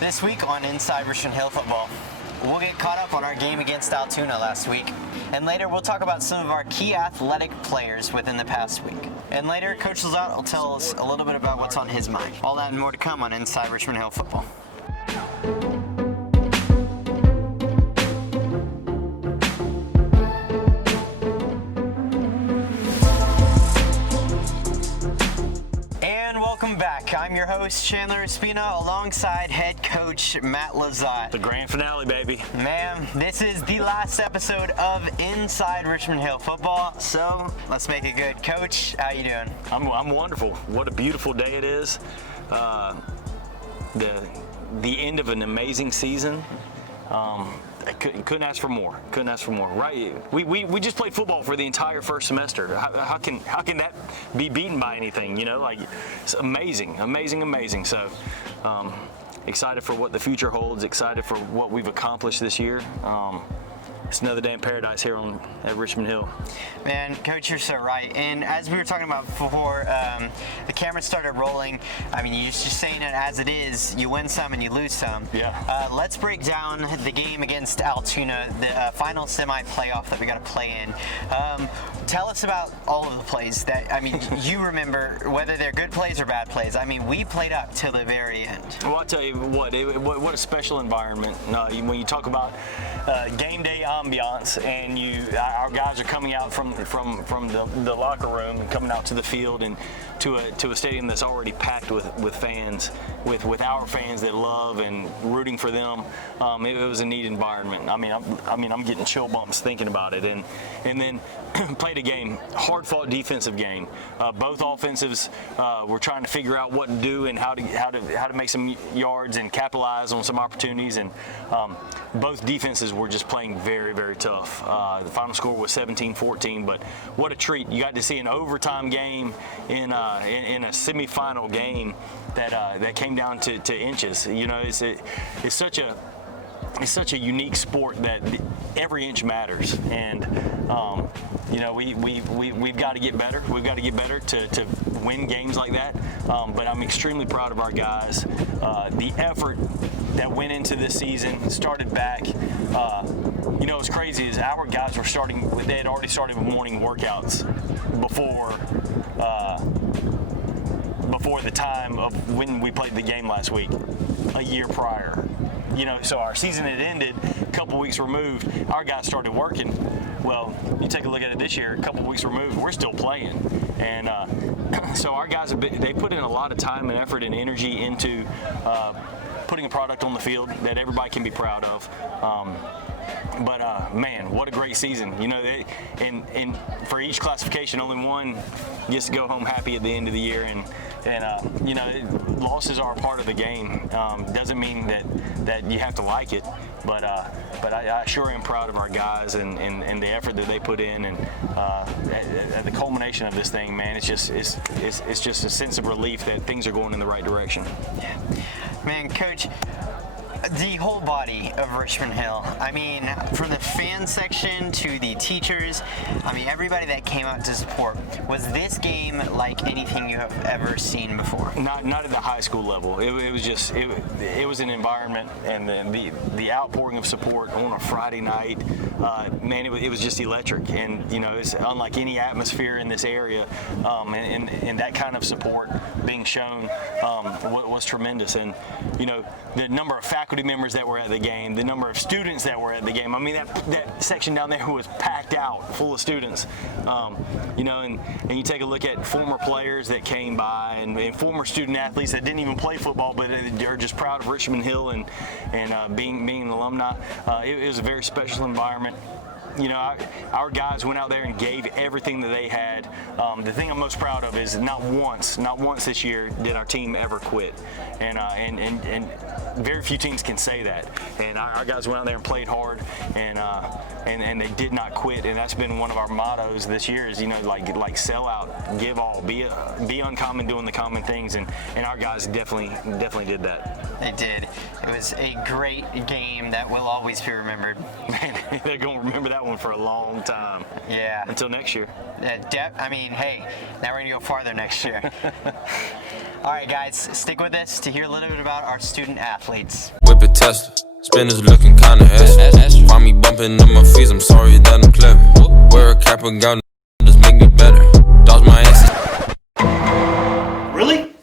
This week on Inside Richmond Hill Football, we'll get caught up on our game against Altoona last week, and later we'll talk about some of our key athletic players within the past week. And later, Coach Lazar will tell us a little bit about what's on his mind. All that and more to come on Inside Richmond Hill Football. I'm your host, Chandler Espina, alongside head coach Matt Lazar. The grand finale, baby. Man, this is the last episode of Inside Richmond Hill Football, so let's make it good. Coach, how you doing? I'm wonderful. What a beautiful day it is. The end of an amazing season. I couldn't ask for more. Couldn't ask for more. Right? We just played football for the entire first semester. How can that be beaten by anything? You know, like it's amazing. So excited for what the future holds. Excited for what we've accomplished this year. It's another day in paradise here at Richmond Hill. Man, Coach, you're so right. And as we were talking about before the camera started rolling, I mean, you're just saying it as it is. You win some and you lose some. Yeah. Let's break down the game against Altoona, the final semi-playoff that we got to play in. Tell us about all of the plays that, I mean, you remember, whether they're good plays or bad plays. I mean, we played up till the very end. Well, I'll tell you what a special environment. When you talk about game day ambiance, and our guys are coming out from the locker room and coming out to the field and to a stadium that's already packed with fans, with our fans that love and rooting for them. It was a neat environment. I mean, I'm getting chill bumps thinking about it, and then played a game, hard-fought defensive game. Both offensives were trying to figure out what to do and how to make some yards and capitalize on some opportunities, and both defenses were just playing very, very tough. The final score was 17-14, but what a treat. You got to see an overtime game in a semifinal game that came down to inches. You know, it's such a unique sport that every inch matters, and you know, we've got to get better. We've got to get better to win games like that. But I'm extremely proud of our guys. The effort that went into this season started back. You know, what's crazy is our guys were they had already started with morning workouts before the time of when we played the game last week, a year prior. You know, so our season had ended, a couple weeks removed, our guys started working. Well, you take a look at it this year, a couple weeks removed, we're still playing. And so our guys, they put in a lot of time and effort and energy into putting a product on the field that everybody can be proud of. But man, what a great season. You know, and for each classification, only one gets to go home happy at the end of the year. And you know, losses are a part of the game. Doesn't mean that you have to like it, but I sure am proud of our guys and the effort that they put in, and at the culmination of this thing, man, it's just a sense of relief that things are going in the right direction. Yeah. Man, Coach, the whole body of Richmond Hill, I mean, from the fan section to the teachers, I mean, everybody that came out to support, was this game like anything you have ever seen before? Not at the high school level. It was just, it was an environment, and the outpouring of support on a Friday night, man, it was just electric. And, you know, it's unlike any atmosphere in this area, and that kind of support being shown was tremendous. And, you know, the number of faculty members that were at the game, the number of students that were at the game. I mean, that section down there was packed out, full of students. You know, and you take a look at former players that came by, and former student athletes that didn't even play football, but are just proud of Richmond Hill and being an alumni. It was a very special environment. You know, our guys went out there and gave everything that they had. The thing I'm most proud of is not once this year did our team ever quit, and very few teams can say that. And our guys went out there and played hard, and they did not quit. And that's been one of our mottos this year is, you know, like sell out, give all, be uncommon doing the common things, and our guys definitely did that. They did. It was a great game that will always be remembered. Man, they're going to remember that one for a long time. Yeah. Until next year. I mean, hey, now we're going to go farther next year. All right, guys, stick with us to hear a little bit about our student athletes. Whip it Tesla, spinners looking kinda extra. Find me bumping on my feet, I'm sorry that I'm clever. Wear a cap and gown, just make me better. Dodge my exes. Really?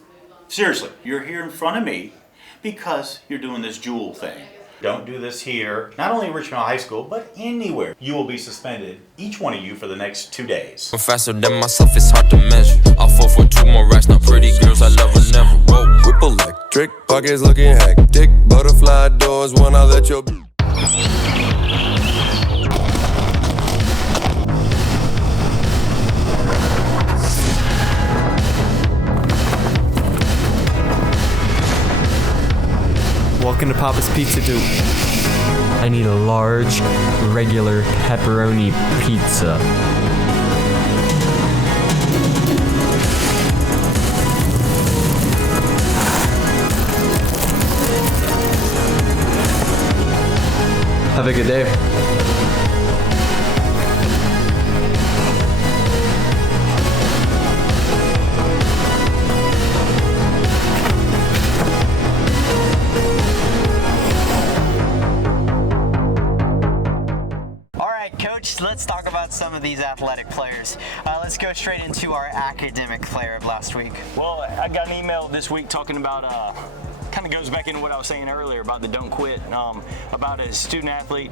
Seriously, you're here in front of me because you're doing this jewel thing. Don't do this here, not only in Richmond High School, but anywhere. You will be suspended, each one of you, for the next 2 days. I'm faster than myself, it's hard to measure. I'll fall for 2 more racks, not pretty girls, I love her never. Whoa, whip electric, pockets looking hectic. Butterfly doors when I let your... Welcome to Papa's Pizza Dude. I need a large, regular pepperoni pizza. Have a good day. Coach, let's talk about some of these athletic players. Let's go straight into our academic player of last week. Well, I got an email this week talking about, kind of goes back into what I was saying earlier about the don't quit, about a student athlete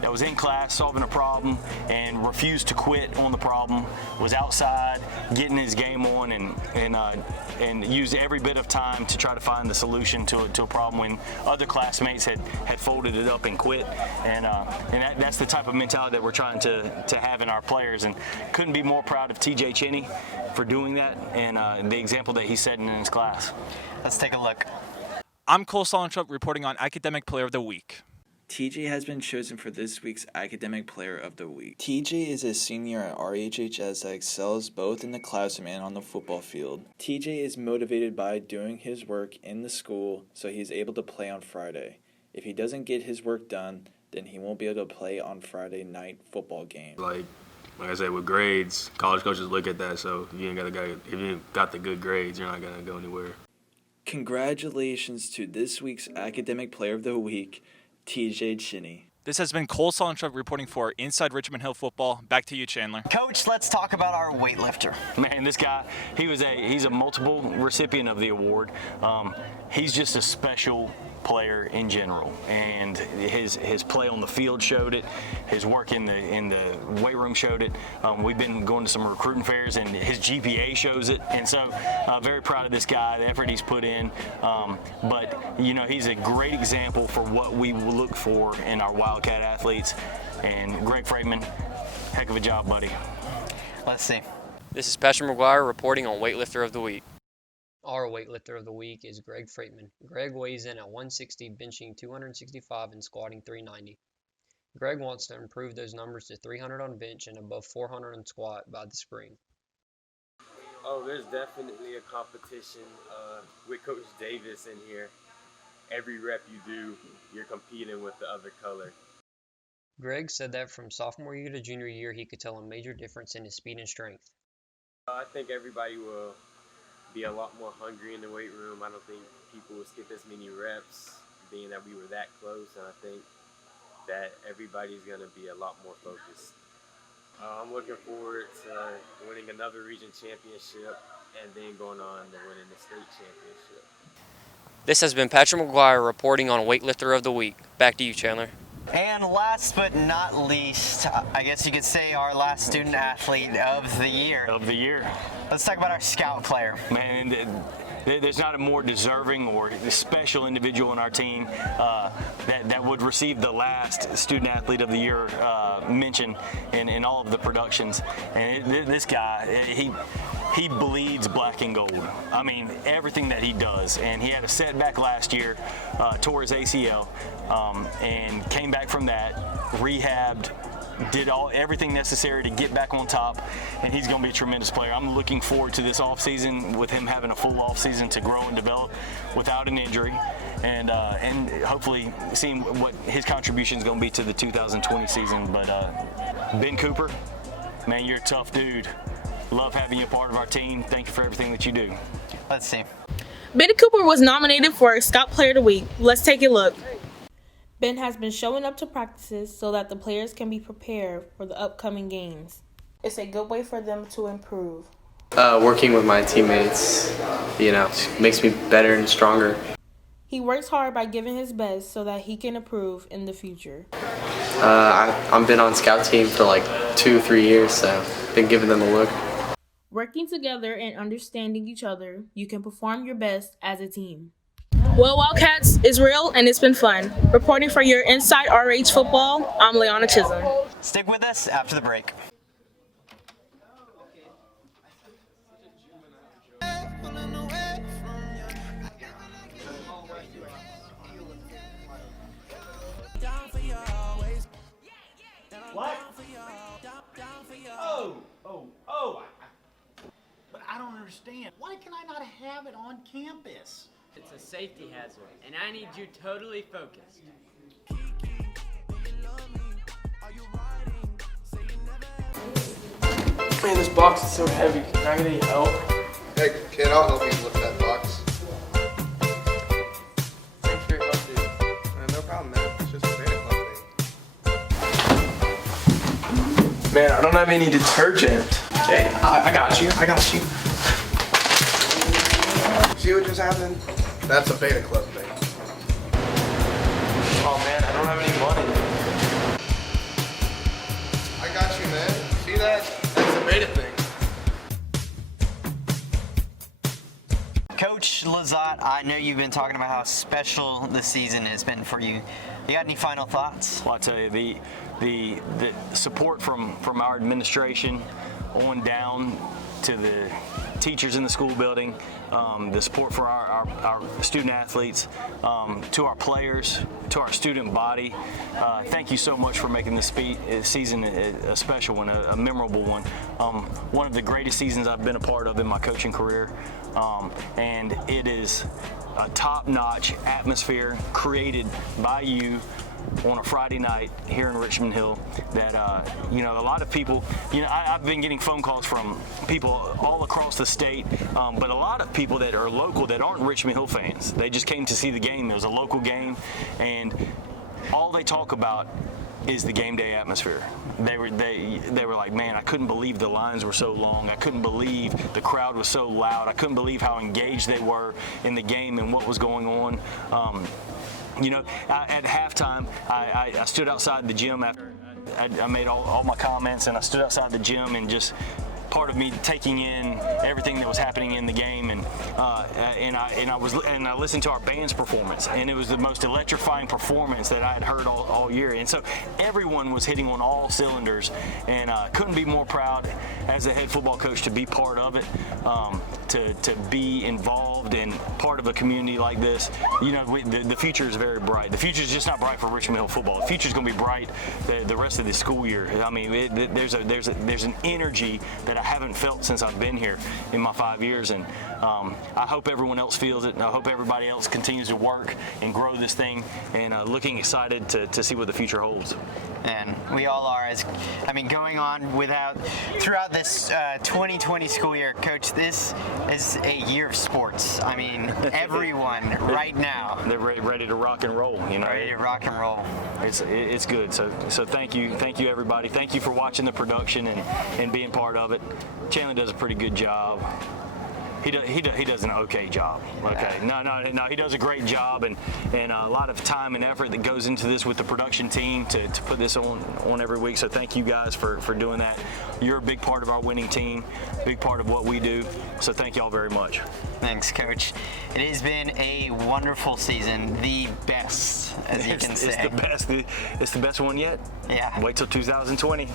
that was in class solving a problem and refused to quit on the problem, was outside getting his game on and used every bit of time to try to find the solution to a problem when other classmates had folded it up and quit. And that's the type of mentality that we're trying to have in our players, and couldn't be more proud of TJ Cheney for doing that and the example that he's setting in his class. Let's take a look. I'm Cole Solentrup reporting on Academic Player of the Week. TJ has been chosen for this week's Academic Player of the Week. TJ is a senior at RHHS that excels both in the classroom and on the football field. TJ is motivated by doing his work in the school so he's able to play on Friday. If he doesn't get his work done, then he won't be able to play on Friday night football game. Like I said, with grades, college coaches look at that, so if you got the good grades, you're not going to go anywhere. Congratulations to this week's Academic Player of the Week, TJ Cheney. This has been Cole Solentrup reporting for Inside Richmond Hill Football. Back to you, Chandler. Coach, let's talk about our weightlifter. Man, this guy, he's a multiple recipient of the award. He's just a special player in general, and his play on the field showed it. His work in the weight room showed it. We've been going to some recruiting fairs, and his GPA shows it. And so, very proud of this guy, the effort he's put in. But he's a great example for what we look for in our Wildcat athletes. And Greg Freitman, heck of a job, buddy. Let's see. This is Patrick McGuire reporting on Weightlifter of the Week. Our weightlifter of the week is Greg Freitman. Greg weighs in at 160, benching 265 and squatting 390. Greg wants to improve those numbers to 300 on bench and above 400 on squat by the spring. Oh, there's definitely a competition with Coach Davis in here. Every rep you do, you're competing with the other color. Greg said that from sophomore year to junior year, he could tell a major difference in his speed and strength. I think everybody will be a lot more hungry in the weight room. I don't think people will skip as many reps, being that we were that close, and I think that everybody's going to be a lot more focused. I'm looking forward to winning another region championship and then going on to winning the state championship. This has been Patrick McGuire reporting on Weightlifter of the Week. Back to you, Chandler. And last but not least, I guess you could say our last student athlete of the year. Let's talk about our scout player. Man, there's not a more deserving or special individual in our team that would receive the last student athlete of the year mention in all of the productions. And this guy, he bleeds black and gold. I mean, everything that he does. And he had a setback last year, tore his ACL, and came back from that, rehabbed, did everything necessary to get back on top, and he's going to be a tremendous player. I'm looking forward to this offseason with him having a full offseason to grow and develop without an injury, and hopefully seeing what his contribution is going to be to the 2020 season. But Ben Cooper, man, you're a tough dude. Love having you a part of our team. Thank you for everything that you do. Let's see. Ben Cooper was nominated for Scout Player of the Week. Let's take a look. Ben has been showing up to practices so that the players can be prepared for the upcoming games. It's a good way for them to improve. Working with my teammates, makes me better and stronger. He works hard by giving his best so that he can improve in the future. I've been on scout team for like 2-3 years, so I've been giving them a look. Working together and understanding each other, you can perform your best as a team. Well, Wildcats, it's real and it's been fun. Reporting for your Inside RH Football, I'm Leona Chisholm. Stick with us after the break. What? But I don't understand. Why can I not have it on campus? It's a safety hazard, and I need you totally focused. Man, this box is so heavy. Can I get any help? Hey, kid, I'll help you lift that box. Thanks for your help, dude. No problem, man. It's just a beta club thing. Man, I don't have any detergent. Okay, I got you. See what just happened? That's a beta club thing. Oh man, I don't have any money. I got you, man. See that? That's a beta thing. Coach Lazar, I know you've been talking about how special this season has been for you. You got any final thoughts? Well, I tell you, the support from our administration on down to the teachers in the school building, the support for our student athletes, to our players, to our student body. Thank you so much for making this season a special one, a memorable one. One of the greatest seasons I've been a part of in my coaching career, and it is a top-notch atmosphere created by you on a Friday night here in Richmond Hill that, a lot of people, I've been getting phone calls from people all across the state, but a lot of people that are local that aren't Richmond Hill fans. They just came to see the game. It was a local game, and all they talk about is the game day atmosphere. They were like, man, I couldn't believe the lines were so long. I couldn't believe the crowd was so loud. I couldn't believe how engaged they were in the game and what was going on. At halftime, I stood outside the gym after I made all my comments, and I stood outside the gym and just part of me taking in everything that was happening in the game, and I listened to our band's performance, and it was the most electrifying performance that I had heard all year. And so everyone was hitting on all cylinders, and couldn't be more proud as a head football coach to be part of it, to be involved and part of a community like this. The future is very bright. The future is just not bright for Richmond Hill football. The future is going to be bright the rest of the school year. I mean, there's an energy that I haven't felt since I've been here in my 5 years, and I hope everyone else feels it, and I hope everybody else continues to work and grow this thing, and looking excited to see what the future holds. And we all are. Going on throughout this 2020 school year, Coach, this is a year of sports. I mean, everyone right now. They're ready to rock and roll, Ready to rock and roll. It's good. So thank you everybody. Thank you for watching the production and being part of it. Chandler does a pretty good job. He does an okay job. Okay, no, he does a great job, and a lot of time and effort that goes into this with the production team to put this on every week. So thank you guys for doing that. You're a big part of our winning team, big part of what we do. So thank y'all very much. Thanks, Coach. It has been a wonderful season, the best, as you can say. It's the best one yet. Yeah. Wait till 2020.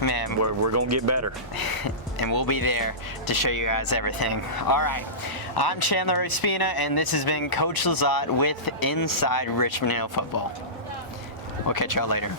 Man, we're gonna get better, and we'll be there to show you guys everything. All right, I'm Chandler Ospina, and this has been Coach Lazar with Inside Richmond Hill Football. We'll catch y'all later.